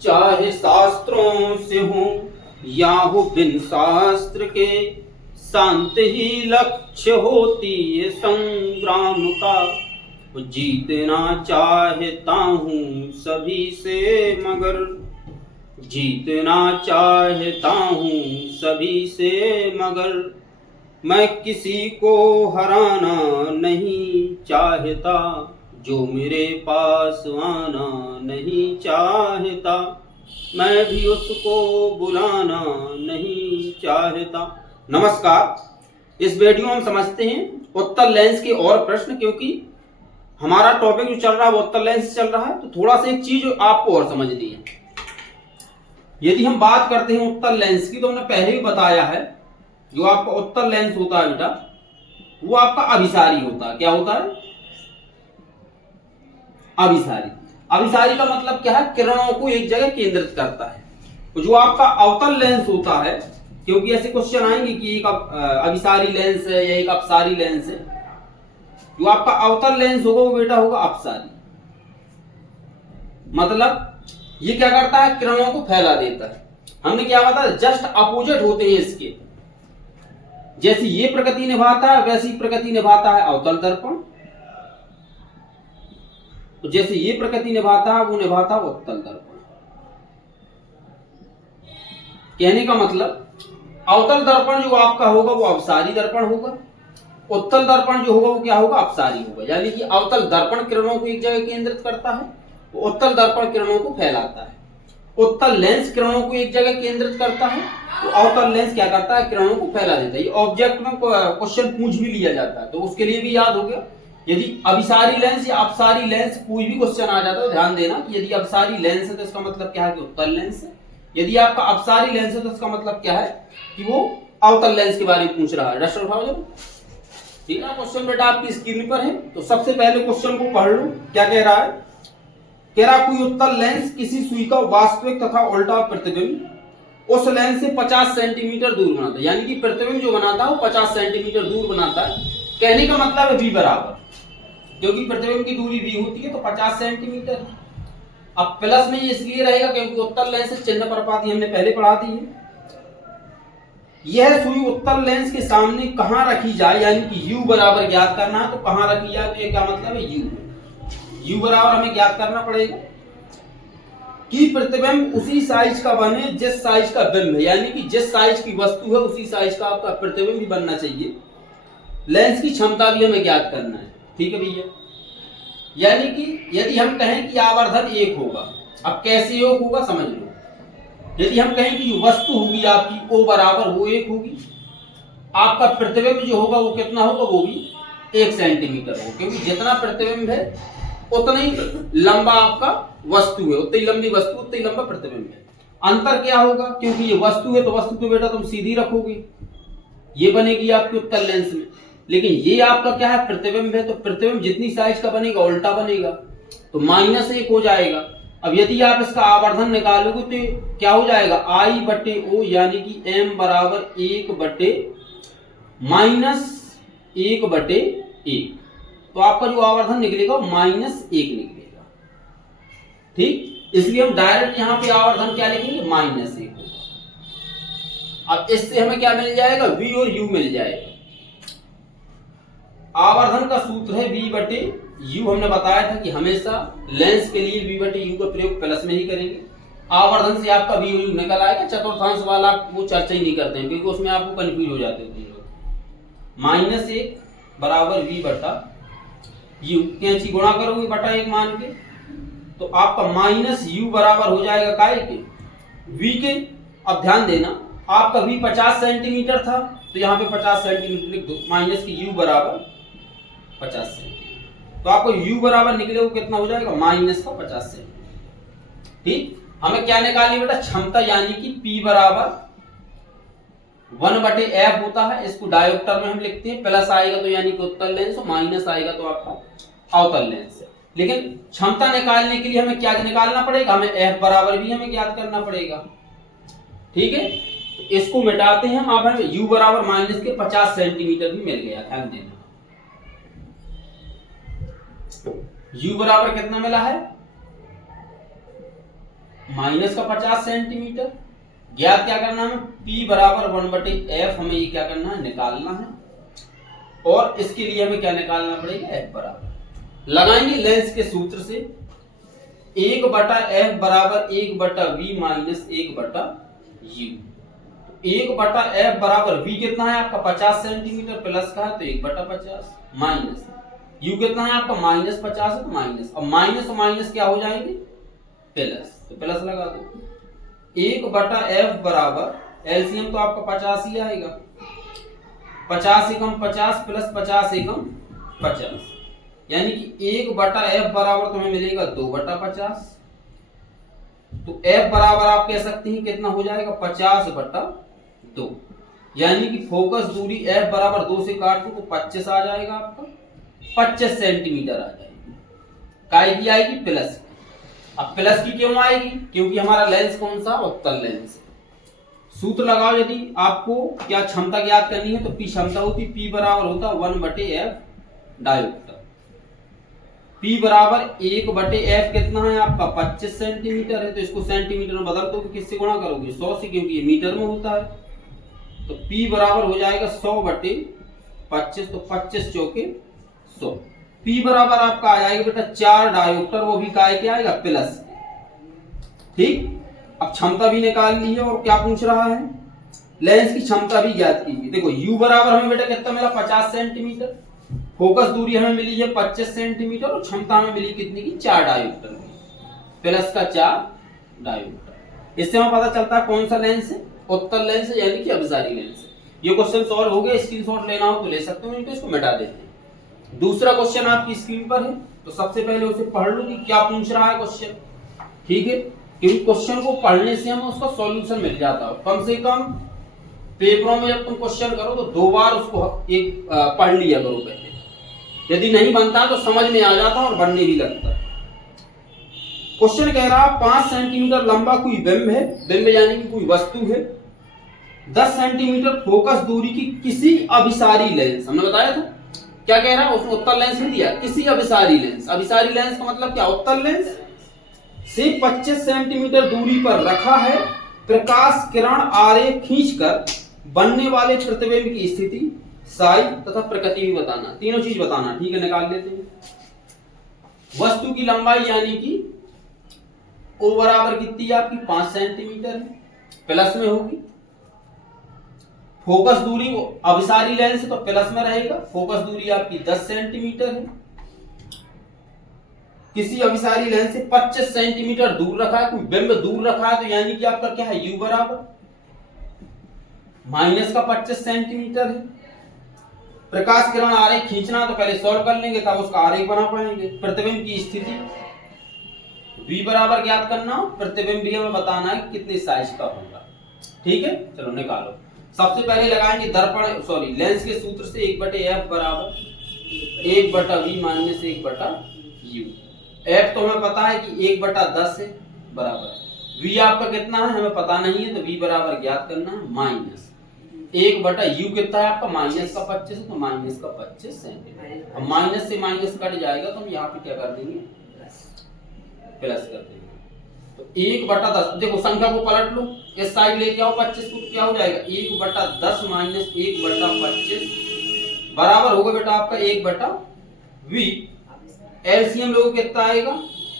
चाहे शास्त्रों से हो या हो बिन शास्त्र के, शांति ही लक्ष्य होती है संग्राम का। जीतना चाहता हूँ सभी से मगर, जीतना चाहता हूँ सभी से मगर, मैं किसी को हराना नहीं चाहता। जो मेरे पास आना नहीं चाहता, मैं भी उसको बुलाना नहीं चाहता। नमस्कार, इस वीडियो में हम समझते हैं उत्तर लेंस के और प्रश्न, क्योंकि हमारा टॉपिक जो चल रहा है वो उत्तर लेंस से चल रहा है। तो थोड़ा सा एक चीज आपको और समझनी है। यदि हम बात करते हैं उत्तर लेंस की, तो हमने पहले भी बताया है, जो आपका उत्तर लेंस होता है बेटा, वो आपका अभिसारी होता है। क्या होता है? अभिसारी। अभिसारी का मतलब क्या है? किरणों को एक जगह केंद्रित करता है। तो जो आपका अवतल लेंस होता है, क्योंकि ऐसे क्वेश्चन आएंगे कि एक अभिसारी लेंस है या एक अपसारी लेंस है, जो आपका अवतल लेंस होगा वो बेटा होगा अपसारी। मतलब ये क्या करता है? किरणों को फैला देता है। हमने क्या बताया? जस्ट अपोजिट होते हैं इसके। जैसी ये प्रकृति निभाता है वैसी प्रकृति निभाता है अवतल दर्पण, तो जैसे ये प्रकृति निभाता है वो निभाता है उत्तल दर्पण। कहने का मतलब अवतल दर्पण जो आपका होगा वो अपसारी दर्पण होगा, उत्तल दर्पण जो होगा वो क्या होगा? अपसारी होगा। यानी कि अवतल दर्पण किरणों को एक जगह केंद्रित करता है, उत्तल दर्पण किरणों को फैलाता है। उत्तल लेंस किरणों को एक जगह केंद्रित करता है, तो अवतल लेंस क्या करता है? किरणों को फैला देता है। ये ऑब्जेक्ट में क्वेश्चन पूछ भी लिया जाता है, तो उसके लिए भी याद हो गया। यदि अभिसारी लेंस या अपसारी लेंस कोई भी क्वेश्चन आ जाता है, ध्यान देना कि यदि अपसारी लेंस है तो इसका मतलब क्या है कि उत्तल लेंस है। यदि आपका अपसारी लेंस है तो इसका मतलब क्या है कि वो अवतल लेंस के बारे में पूछ रहा है। डस्टर उठाओ जब। ठीक है, क्वेश्चन बेटा आपकी स्क्रीन पर है। तो सबसे पहले क्वेश्चन को पढ़ लो। क्या कह रहा है? कह रहा कोई उत्तल लेंस किसी सुई का वास्तविक तथा उल्टा प्रतिबिंब उस लेंस से 50 सेंटीमीटर दूर बनाता है। यानी कि प्रतिबिंब जो बनाता है वो 50 सेंटीमीटर दूर बनाता है। कहने का मतलब है v बराबर, क्योंकि प्रतिबिंब की दूरी v होती है तो 50 सेंटीमीटर। अब प्लस में ये इसलिए रहेगा क्योंकि उत्तल लेंस से चिन्ह परपाती हमने पहले पढ़ा दी है। यह सुई उत्तल लेंस के सामने कहां रखी जाए, यानी कि u बराबर ज्ञात करना है। तो कहां रखी जाए, तो ये क्या मतलब है? u बराबर हमें ज्ञात करना पड़ेगा कि प्रतिबिंब उसी साइज का बने जिस साइज का बिंब है। यानी कि जिस साइज की वस्तु है उसी साइज का आपका प्रतिबिंब भी बनना चाहिए। लेंस की क्षमता भी हमें ज्ञात करना है। ठीक है भैया। यानी कि यदि हम कहें कि आवर्धन 1 होगा, अब कैसे 1 होगा समझ लो। यदि हम कहें कि वस्तु होगी आपकी O बराबर वो 1 होगी, आपका प्रतिबिंब जो होगा वो कितना होगा? वो भी 1 सेंटीमीटर होगा, क्योंकि जितना प्रतिबिंब है उतना ही लंबा आपका वस्तु है, उतनी लंबी वस्तु उतनी लंबा प्रतिबिंब है। अंतर क्या होगा? क्योंकि ये वस्तु है तो वस्तु तो बेटा तुम सीधी रखोगे, ये बनेगी आपके उत्तल लेंस में। लेकिन ये आपका क्या है? प्रतिबिंब है, तो प्रतिबिंब जितनी साइज का बनेगा उल्टा बनेगा, तो -1 हो जाएगा। अब यदि आप इसका आवर्धन निकालोगे तो क्या हो जाएगा? I/O, यानी कि m बराबर 1/-1/1। तो आपका जो आवर्धन निकलेगा -1 निकलेगा। ठीक, इसलिए हम डायरेक्ट यहां पे आवर्धन क्या लिखेंगे? -1 होगा। अब इससे हमें क्या मिल जाएगा? v और u मिल जाएगा। आवर्धन का सूत्र है v/u। हमने बताया था कि हमेशा लेंस के लिए v/u का प्रयोग प्लस में ही करेंगे। आवर्धन से आपका v और u निकल आएगा। चतुर्थांश वाला वो चर्चा ही नहीं करते हैं, क्योंकि उसमें आपको कंफ्यूज हो जाते हैं -1 बराबर v/u। कैंची गुणा करोगे बटा 1 मान के, तो आपका -u बराबर हो जाएगा काय के? v के। अब ध्यान देना, आपका v 50 सेंटीमीटर था, तो यहाँ पे 50 सेंटीमीटर लिख दो, माइनस की u बराबर 50 सेंटीमीटर। तो आपको u बराबर निकले वो कितना हो जाएगा? -50 सेंटीमीटर। ठीक, हमें क्या निकालनी बेटा? क्षमता, यानी कि p बराबर 1/f होता है। इसको डायोप्टर में हम लिखते हैं। प्लस आएगा तो यानी कि उत्तल लेंस, और माइनस आएगा तो आपका अवतल लेंस है। लेकिन क्षमता निकालने के लिए हमें क्या निकालना पड़ेगा? हमें f बराबर भी हमें ज्ञात करना पड़ेगा। ठीक है, तो इसको मिटाते हैं हम। आप हमें u बराबर -50 सेंटीमीटर भी मिल गया। ध्यान देना, u बराबर कितना मिला है? माइनस का 50 सेंटीमीटर। ज्ञात क्या करना है, P बराबर 1/f हमें ये क्या करना है, निकालना है। और इसके लिए हमें क्या निकालना पड़ेगा, F बराबर लगाएंगे लेंस के सूत्र से 1/f बराबर 1/v माइनस 1/u। 1/f बराबर v कितना है आपका 50 सेंटीमीटर प्लस का है तो 1/50 माइनस u कितना है आपका -50 है तो माइनस, और माइनस माइनस क्या हो जाएंगे प्लस, तो प्लस लगा दो। 1/f बराबर एलसीएम तो आपका 50 ही आएगा, 50 एकम 50 प्लस 50 एकम 50, यानी कि 1/f बराबर तुम्हें मिलेगा 2/50। तो f बराबर आप कह सकते हैं कितना हो जाएगा 50/2, यानी कि फोकस दूरी f बराबर 2 से काट दो तो 25 आ जाएगा आपका, 25 सेंटीमीटर आ जाएगी। काय की आएगी प्लस। अब प्लस की क्यों आएगी, क्योंकि हमारा लेंस कौन सा, उत्तल लेंस। सूत्र लगाओ, यदि आपको क्या क्षमता ज्ञात करनी है तो P क्षमता होती, P बराबर होता 1/f डायोप्टर। P बराबर 1/f कितना है आपका 25 सेंटीमीटर है, तो इसको सेंटीमीटर में बदल दो, किससे गुणा करोगे 100 से, क्योंकि ये मीटर में होता है। तो P बराबर हो जाएगा 100/25, तो 25 चौके 100। P बराबर आपका आ जाएगा बेटा 4 डायोप्टर, वो भी काय के आएगा प्लस। ठीक, अब क्षमता भी निकाल ली है, और क्या पूछ रहा है, लेंस की क्षमता भी ज्ञात कीजिए। देखो U बराबर हमें बेटा कितना मिला 50 सेंटीमीटर, फोकस दूरी हमें मिली है 25 सेंटीमीटर, और क्षमता हमें मिली कितनी की 4 डायोप्टर की, प्लस का 4 डायोप्टर। इससे हमें पता चलता है कौन सा लेंस है, उत्तल लेंस है, यानी कि अभिसारी लेंस है। ये क्वेश्चन सॉल्व हो गया, स्क्रीनशॉट लेना हो तो ले सकते हो, नहीं तो इसको मिटा देते हैं। दूसरा क्वेश्चन आपकी स्क्रीन पर है, तो सबसे पहले उसे पढ़ लो कि क्या पूछ रहा है क्वेश्चन, ठीक है, क्योंकि क्वेश्चन को पढ़ने से हमें उसका सॉल्यूशन मिल जाता है। कम से कम पेपरों में जब तुम क्वेश्चन करो तो 2 बार उसको एक पढ़ लिया करो पहले, यदि नहीं बनता तो समझ में आ जाता और बनने भी लगता है। क्वेश्चन कह रहा 5 सेंटीमीटर लंबा कोई बिंब है, बिंब यानी कि कोई वस्तु है, 10 सेंटीमीटर फोकस दूरी की किसी अभिसारी लेंस, हमने बताया था क्या कह रहा है, उसने उत्तल लेंस नहीं दिया, किसी अभिसारी लेंस। अभिसारी लेंस का मतलब क्या, उत्तल लेंस से 25 सेंटीमीटर दूरी पर रखा है, प्रकाश किरण आरेख खींचकर बनने वाले प्रतिबिंब की स्थिति, साइज तथा प्रकृति भी बताना, तीनों चीज बताना। ठीक है, निकाल लेते हैं। वस्तु की लंबाई यानी कि O बराबर कितनी है आपकी 5 सेंटीमीटर है, प्लस में होगी। फोकस दूरी अभिसारी लेंस तो प्लस में रहेगा, फोकस दूरी आपकी 10 सेंटीमीटर है। किसी अभिसारी लेंस से 25 सेंटीमीटर दूर रखा है, कोई बिंब दूर रखा है, तो यानी कि आपका क्या है U बराबर माइनस का 25 सेंटीमीटर है। प्रकाश किरण आरेख खींचना, तो पहले सॉल्व कर लेंगे तब उसका आरेख बना पाएंगे। प्रतिबिंब की स्थिति V बराबर ज्ञात करना, प्रतिबिंब भी हमें बताना है कितने साइज का होगा। ठीक है, चलो निकालो। सबसे पहले लगाएंगे दर्पण लेंस के सूत्र से 1/f बराबर 1/v माइनस 1/u। f तो हमें पता है कि 1/10 है बराबर, v आपका कितना है हमें पता नहीं है, तो v बराबर ज्ञात करना है माइनस 1/u कितना है आपका माइनस का 25 है, तो माइनस का 25 सेंटीमीटर। अब माइनस से माइनस कट जाएगा तो हम यहाँ पे क्या कर देंगे प्लस कर देंगे। तो 1/10, देखो संख्या को पलट लो, इस साइड लेके आओ 25 को, क्या हो जाएगा 1/10 माइनस 1/25 बराबर होगा बेटा आपका 1/v। एलसीएम लोगों कितना आएगा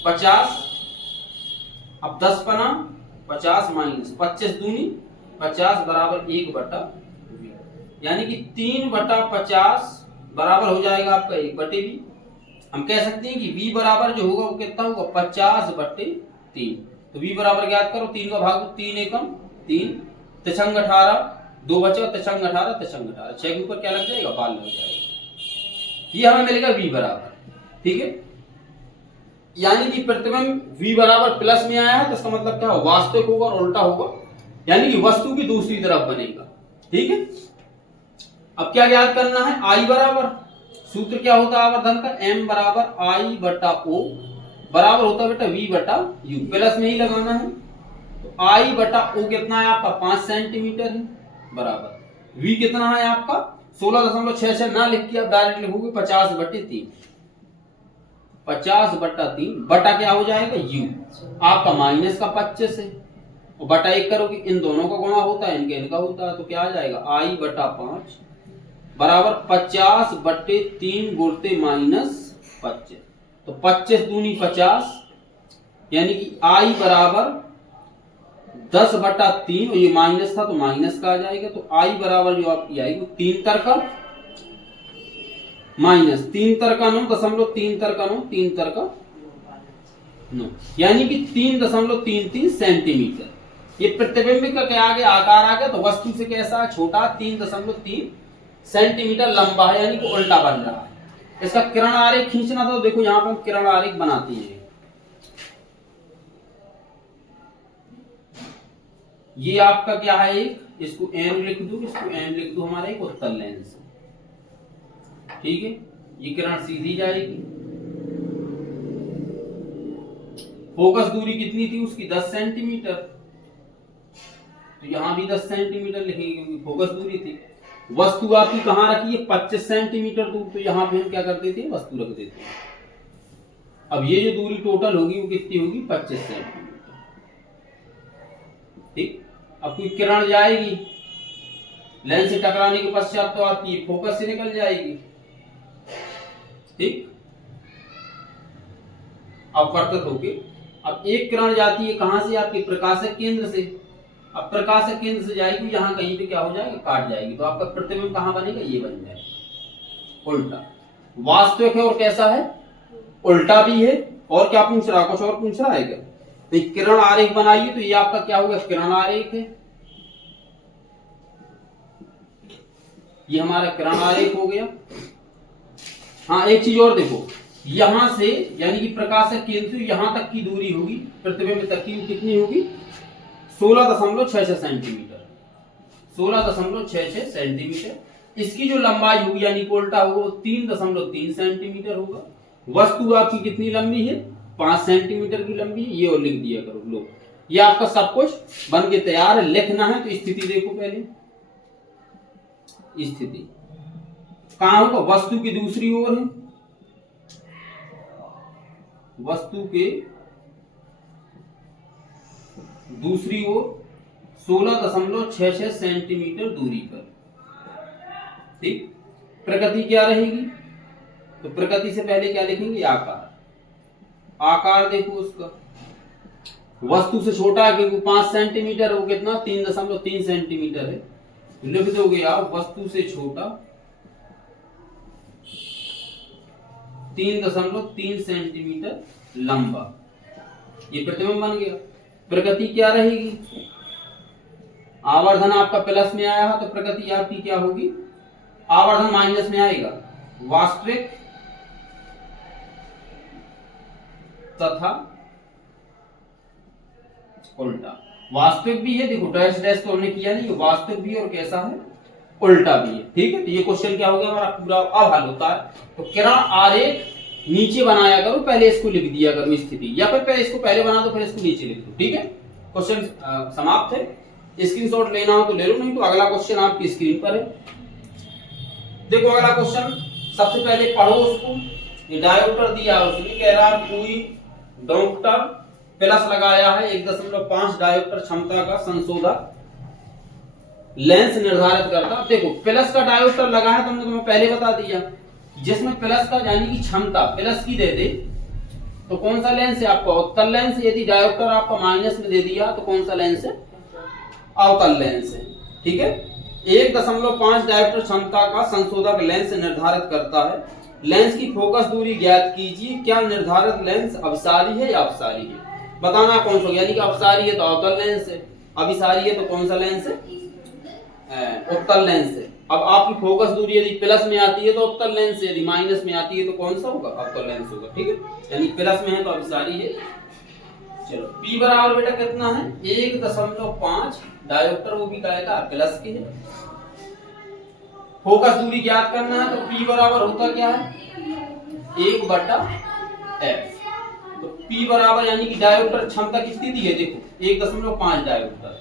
50। अब 10 पना 50 माइनस 25 दूनी 50 बराबर 1/v, यानी कि 3/50 बराबर हो जाएगा आपका 1/v। हम कह सकते हैं कि v बराबर जो होगा वो कितना होगा 50/3। तो v बराबर ज्ञात करो, 3 का भाग 3 एकम 3, तिछंग 18, 2 बचेगा, तिछंग 18 तिछंग 18, 6 के ऊपर क्या लग जाएगा बाल लग जाएगा। ये हमें मिलेगा v बराबर। ठीक है, यानी कि प्रतिबिंब v बराबर प्लस में आया है, तो इसका मतलब क्या होगा वास्तविक होगा और उल्टा होगा, यानी कि वस्तु की दूसरी तरफ बनेगा। ठीक है, अब क्या ज्ञात करना है, I बराबर सूत्र क्या होता है आवर्धन का, m बराबर I/O बराबर होता है बेटा v/u, प्लस में ही लगाना है। तो I/O कितना है आपका 5 सेंटीमीटर है बराबर, v कितना है आपका 16.66 ना लिख के आप डायरेक्ट लिखोगे 50/3। 50/3 बटा क्या हो जाएगा u, आपका माइनस का 25 है और बटा 1 करोगे, इन दोनों का गुणा होता है, इनका होता है, तो क्या आ जाएगा i/5 बराबर 50/3 गुणते -25, तो 25 दूनी 50, यानी कि i बराबर 10/3 और ये माइनस था तो माइनस का आ जाएगा, तो i बराबर जो आपकी आएगी 3 तरका माइनस 3 तरका 9.3 तरका 9 3 तरका 9, यानी कि 3.33 सेंटीमीटर। ये प्रतिबिंब का क्या आ गया, आकार आ गया, तो वस्तु से कैसा है, छोटा, 3.3 सेंटीमीटर लंबा है, यानी कि उल्टा बन रहा है। इसका किरण आरेख खींचना था, तो देखो यहां पर हम किरण आरेख बनाते हैं। ये आपका क्या है, एक इसको n लिख दो, इसको n लिख दो, हमारा एक उत्तल लेंस, ठीक है। ये किरण सीधी जाएगी, फोकस दूरी कितनी थी उसकी 10 सेंटीमीटर, तो यहां भी 10 सेंटीमीटर लिखेंगे क्योंकि फोकस दूरी थी। वस्तु आपकी कहां रखी है 25 सेंटीमीटर दूर, तो यहां पे हम क्या कर देते हैं, वस्तु रख देते हैं। अब ये जो दूरी टोटल होगी वो कितनी होगी 25 सेंटीमीटर, ठीक। अब कोई किरण जाएगी लेंस से टकराने के पश्चात तो आपकी फोकस से निकल जाएगी, ठीक, अपवर्तित होके। अब एक किरण जाती है कहां से, आपके प्रकाशक केंद्र से, अब प्रकाशक केंद्र से जाएगी यहां कहीं पे क्या हो जाएगा, काट जाएगी, तो आपका प्रतिबिंब कहां बनेगा, ये बन जाएगा उल्टा। वास्तविक है और कैसा है, उल्टा भी है। और क्या पूछ रहा, कुछ और पूछ रहा है क्या, तो किरण आरेख बनाइए, तो ये आपका क्या होगा, किरण आरेख है, ये हमारा किरण आरेख हो गया। हाँ, एक चीज और देखो, यहां से यानी कि प्रकाशक केंद्र से यहां तक की दूरी होगी प्रतिबिंब तक की, कितनी होगी 16.66 सेंटीमीटर, 16.66 सेंटीमीटर। इसकी जो लंबाई होगी यानी उल्टा होगा वो 3.3 सेंटीमीटर होगा। वस्तु आपकी कितनी लंबी है, 5 सेंटीमीटर की लंबी है, ये और लिख दिया करो लो। ये आपका सब कुछ बन के तैयार है, लिखना है तो स्थिति देखो पहले, स्थिति कहां होगा, वस्तु की दूसरी ओर है, वस्तु के दूसरी ओर 16.66 सेंटीमीटर दूरी पर, ठीक। प्रकृति क्या रहेगी, तो प्रकृति से पहले क्या लिखेंगे, आकार। आकार देखो उसका, वस्तु से छोटा है क्योंकि 5 सेंटीमीटर है, वो कितना 3.3 सेंटीमीटर है, लिख दोगे आप वस्तु से छोटा 3.3 सेंटीमीटर लंबा, ये प्रतिबिंब बन गया। प्रकृति क्या रहेगी, आवर्धन आपका प्लस में आया है तो प्रकृति आपकी क्या होगी, आवर्धन माइनस में आएगा, वास्तविक तथा उल्टा। वास्तविक भी है, देखो डैश डैश तो हमने किया नहीं, वास्तविक भी और कैसा है, उल्टा भी है, ठीक है। तो ये क्वेश्चन क्या हो गया हमारा पूरा, अब हल होता है। तो किरण आरेख नीचे बनाया करो, पहले इसको लिख दिया करो स्थिति, या फिर पहले इसको पहले बना दो फिर इसको नीचे लिख दो, ठीक है। क्वेश्चन समाप्त है। स्क्रीनशॉट लेना हो तो ले लो, नहीं तो अगला क्वेश्चन आपकी स्क्रीन पर है। देखो अगला क्वेश्चन, सबसे पहले पढ़ो उसको। ये डायोप्टर दिया है, उसने कह रहा कोई डायोप्टर प्लस लगाया है 1.5 डायोप्टर क्षमता का संशोधक लेंस निर्धारित करता। देखो प्लस का डायोप्टर लगा है, तुमने तुम्हें पहले बता दिया, जिसमें प्लस का यानी कि क्षमता प्लस की दे दे तो कौन सा लेंस है आपका, उत्तल लेंस। यदि डायोप्टर आपका माइनस में दे दिया तो कौन सा लेंस है, अवतल लेंस है, ठीक है। 1.5 डायोप्टर क्षमता का संशोधक लेंस निर्धारित करता है। लेंस की फोकस दूरी ज्ञात कीजिए। क्या निर्धारित लेंस अभिसारी है या अपसारी है, बताना कौन सा, यानी कि अपसारी है तो अवतल लेंस है, अभिसारी है तो कौन सा लेंस है, उत्तल लेंस है। अब आपकी फोकस दूरी यदि प्लस में आती है तो उत्तल लेंस है, यदि माइनस में आती है तो कौन सा होगा, अवतल लेंस होगा, ठीक है। यानी प्लस में है तो अभिसारी है। चलो P बराबर बेटा कितना है 1.5 डायोप्टर, वो भी कहेगा प्लस की है। फोकस दूरी ज्ञात करना है तो P बराबर होता क्या है 1/f। तो P बराबर यानी कि डायोप्टर क्षमता कितनी दी है, देखो 1.5 डायोप्टर,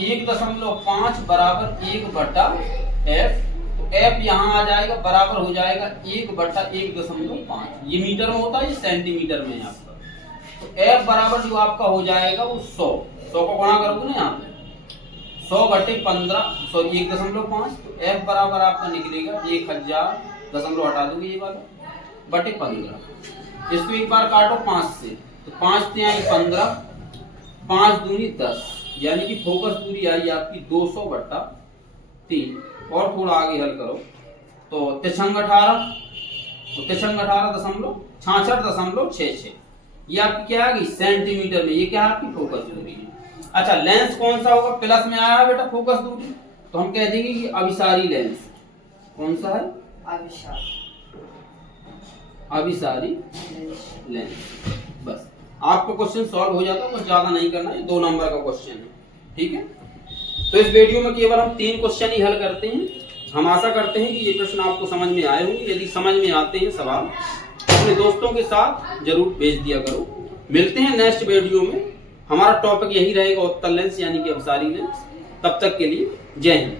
1.5 बराबर 1/f। तो F यहाँ आ जाएगा, बराबर हो जाएगा 1/1.5। ये मीटर में होता है, ये सेंटीमीटर में है आपका। तो F बराबर जो आपका हो जाएगा वो 100 को गुणा करोगे ना यहाँ पे 100/15 सॉरी 1.5। तो F बराबर आपका निकलेगा 1000 दशमलव हटा दोगे ये वाला बटे 15। इसको एक बार काटो 5 से, तो 5 से आई 15, 5 दूनी 10, यानी कि फोकस दूरी आई आपकी 200/3। और थोड़ा आगे हल करो तो 18 तो 18.66। ये आपकी क्या आ गई सेंटीमीटर में, ये क्या है आपकी फोकस दूरी है। अच्छा लेंस कौन सा होगा, प्लस में आया है बेटा फोकस दूरी, तो हम कह देंगे कि अभिसारी लेंस। कौन सा है, अभिसारी लेंस। बस आपका क्वेश्चन सॉल्व हो जाता है, कुछ ज्यादा नहीं करना है, 2 नंबर का क्वेश्चन है, ठीक है। तो इस वीडियो में केवल हम 3 क्वेश्चन ही हल करते हैं। हम आशा करते हैं कि ये प्रश्न आपको समझ में आए होंगे। यदि समझ में आते हैं सवाल अपने दोस्तों के साथ जरूर भेज दिया करो। मिलते हैं नेक्स्ट वीडियो में। हमारा टॉपिक यही रहेगा उत्तल लेंस यानी कि अभिसारी लेंस। तब तक के लिए जय हिंद।